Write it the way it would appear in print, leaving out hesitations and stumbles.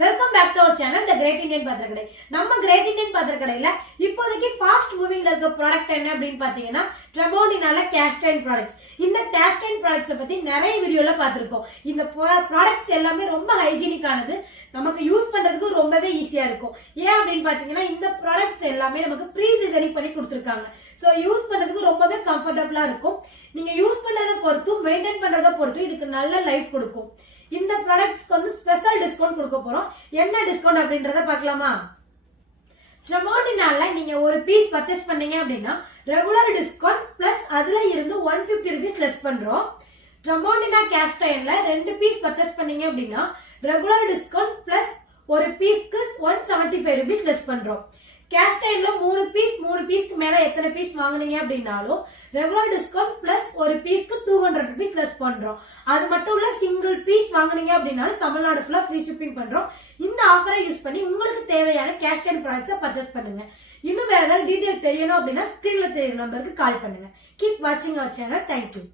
Welcome back to our channel the great Indian பாத்திரக்கடை. நம்ம great Indian பாத்திரக்கடையில இப்போதைக்கு fast மூவிங்ல இருக்க ப்ராடக்ட் என்ன அப்படின்னு பாத்தீங்கன்னா ட்ரெமோண்டினால கேஸ்ட் அயர்ன் ப்ராடக்ட்ஸ். இந்த கேஸ்ட் அயர்ன் ப்ராடக்ட்ஸை பத்தி நிறைய வீடியோல பார்த்திருக்கோம். இந்த ப்ராடக்ட்ஸ் எல்லாமே ரொம்ப ஹைஜீனிக்கானது, நமக்கு யூஸ் பண்றதுக்கு ரொம்பவே ஈஸியா இருக்கும். ஏன் அப்படின்னு பாத்தீங்கன்னா இந்த ப்ராடக்ட்ஸ் எல்லாமே நமக்கு ப்ரீ சீசனிங் பண்ணி கொடுத்துருக்காங்க. ஸோ யூஸ் பண்றதுக்கு ரொம்பவே கம்ஃபர்டபுளா இருக்கும். நீங்க யூஸ் பண்றதை பொறுத்தும் மெயின்டைன் பண்றதை பொறுத்தும் இதுக்கு நல்ல லைஃப் கொடுக்கும். இந்த ப்ராடக்ட்ஸ்க்கு வந்து ஸ்பெஷல் டிஸ்கவுண்ட் கொடுக்க போறோம். என்ன டிஸ்கவுண்ட் அப்படின்றத பார்க்கலாமா? ட்ரெமோண்டினால நீங்க ஒரு பீஸ் பர்ச்சேஸ் பண்ணீங்க அப்படின்னா ரெகுலர் டிஸ்கவுண்ட் பிளஸ் அதுல இருந்து 150 rupees லெஸ் பண்றோம். ட்ரெமோண்டினா கேஸ்ட் அயர்ன்ல 2 பீஸ் பர்ச்சேஸ் பண்ணீங்க அப்படின்னா ரெகுலர் டிஸ்கவுண்ட் பிளஸ் ஒரு பீஸ்க்கு 175 rupees லெஸ் பண்றோம். கேஸ்ட் அயர்ன்ல 3 பீஸ்க்கு மேல எத்தனை பீஸ் வாங்குனீங்க அப்படின்னாலும் ரெகுலர் டிஸ்கவுண்ட் பிளஸ் ஒரு பீஸ்க்கு 200 rupees லெஸ் பண்றோம். அது மட்டும் இல்ல, சிங்கிள் பீஸ் வாங்குனீங்க அப்படின்னாலும் தமிழ்நாடு ஃபுல்லா ஃப்ரீ ஷிப்பிங் பண்றோம். இந்த ஆஃபரை யூஸ் பண்ணி உங்களுக்கு தேவையான கேஸ்ட் அயர்ன் ப்ராடக்ட்ஸை பர்ச்சேஸ் பண்ணுங்க. இன்னும் வேற ஏதாவது டீடைல் தெரியணும் அப்படின்னா ஸ்கிரீன்ல தெரியற நம்பருக்கு கால் பண்ணுங்க. கீப் வாட்சிங் அவர் சேனல். தேங்க்யூ.